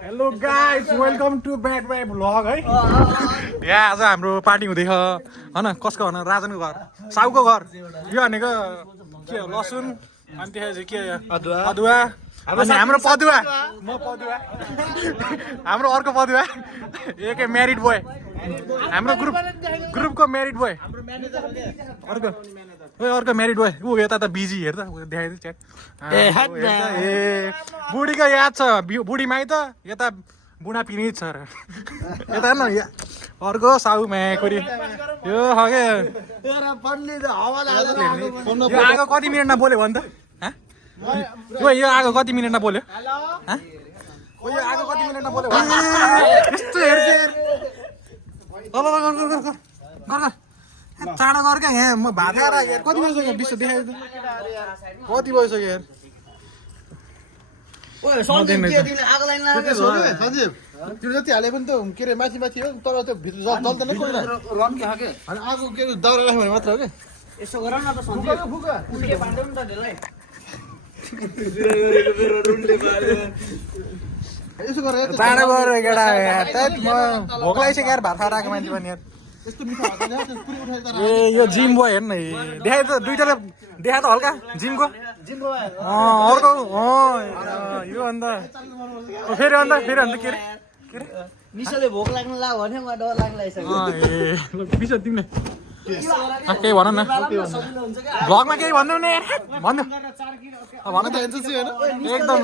hello guys welcome to bad boy vlog है यहाँ आज हाम्रो पार्टी हुँदैछ होइन कसको भन राजनको घर साउको घर यो भनेको के हो लसुन अनि त्यसपछि के अदुवा अनि हाम्रो पदुवा म पदुवा हाम्रो अर्को पदुवा एकै म्यारिड बोय हाम्रो ग्रुपको म्यारिड बोय अर्को म्यारिड बोय ऊ यता त बिजी हेर त देखाइदियो च्याट ए बुढीको याद छ बुढी माइ त यता बुढा पिनी छ र यता न अर्को साउ म्याकोरी यो हगे आगो कति मिनटमा बोल्यो भन् त यो आगो कति मिनटमा बोल्यो यो आगो कति मिनटमा बोल्यो यस्तो हेर्छ चाँडो गर क्या यहाँ म भात खाएर कति बजिसक्यो विश्व देखायो कति बजिसक्यो यार त्यो जति हाले पनि त के अरे माथि माथि हो तर त्यो भित्र जल त नै कोही अनि आगो के अरे दाउरा राख्यो भने मात्र हो क्या यसो गर न त सन्जय उल्के बाँड्यो नि त त्यसलाई यसो गरेर चाँडो गर केटा म भोक लागिसक्यो यार भात खाएर आएको मान्छे पनि यार यस्तो मिठो हाल्दैन पुरी उठाइ तर ए यो जिम भयो हेर्न देखाइ त दुइटाले देखा त हल्का जिमको अर्को यो अन्त फेरि अन्त के अरे निशोले भोक लाग्न लाग्यो भने म डर लाग्न लागिसक्यो विश्व तिमीले केही भन न भ्लगमा केही भन्नु नि भन्नु भन त एकदम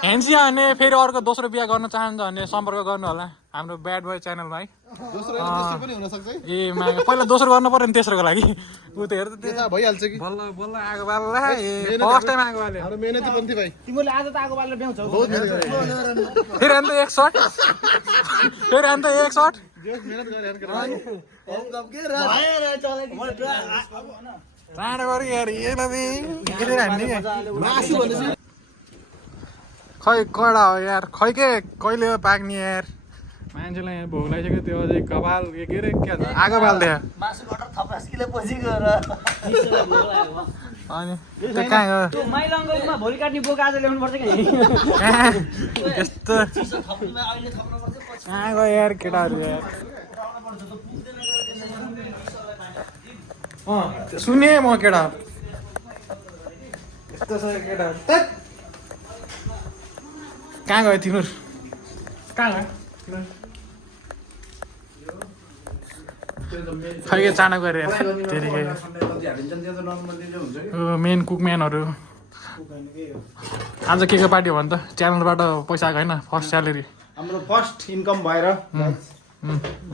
ह्यान्सी भने फेरि अर्को दोस्रो बिहा गर्न चाहन्छ भने सम्पर्क गर्नु होला हाम्रो ब्याड बोय च्यानलमा है ए पहिला दोस्रो गर्नु पर्यो नि तेस्रोको लागि ऊ त हेर त भइहाल्छ कि बल्ल बल्ल आगो बाल्ला ए फर्स्ट टाइम आगो बाल्यो हाम्रो मेहनती पन्थी भाइ तिमीले आज त आगो बाल्न भ्याउँछौ फेरि अन्त एक सर्ट फेरि अन्त एक सर्ट मेहनत गरे चाँडो गऱ्यो यार खै कडा हो यार खै के कहिले हो पाक्ने यार मान्छेलाई यहाँ भोक लागिसक्यो त्यो अझै कपाल के अरे के आगो बाल्दै मासुबाट थपास्किले पछि गएर अनि त्यो कहाँ हो त्यो माइल अङ्कलमा भोलि काट्ने बोक आज ल्याउनु पर्छ कि यस्तो कहाँ गयो यार केटाहरू यार सुने म केटा यस्तो छ केटाहरू कहाँ गयो तिमीहरू कहाँ गयो खै के चाँडो गरेर मेन कुकम्यानहरू आज के पार्टी हो भने त च्यानलबाट पैसा आएको होइन फर्स्ट स्यालेरी हाम्रो फर्स्ट इन्कम भएर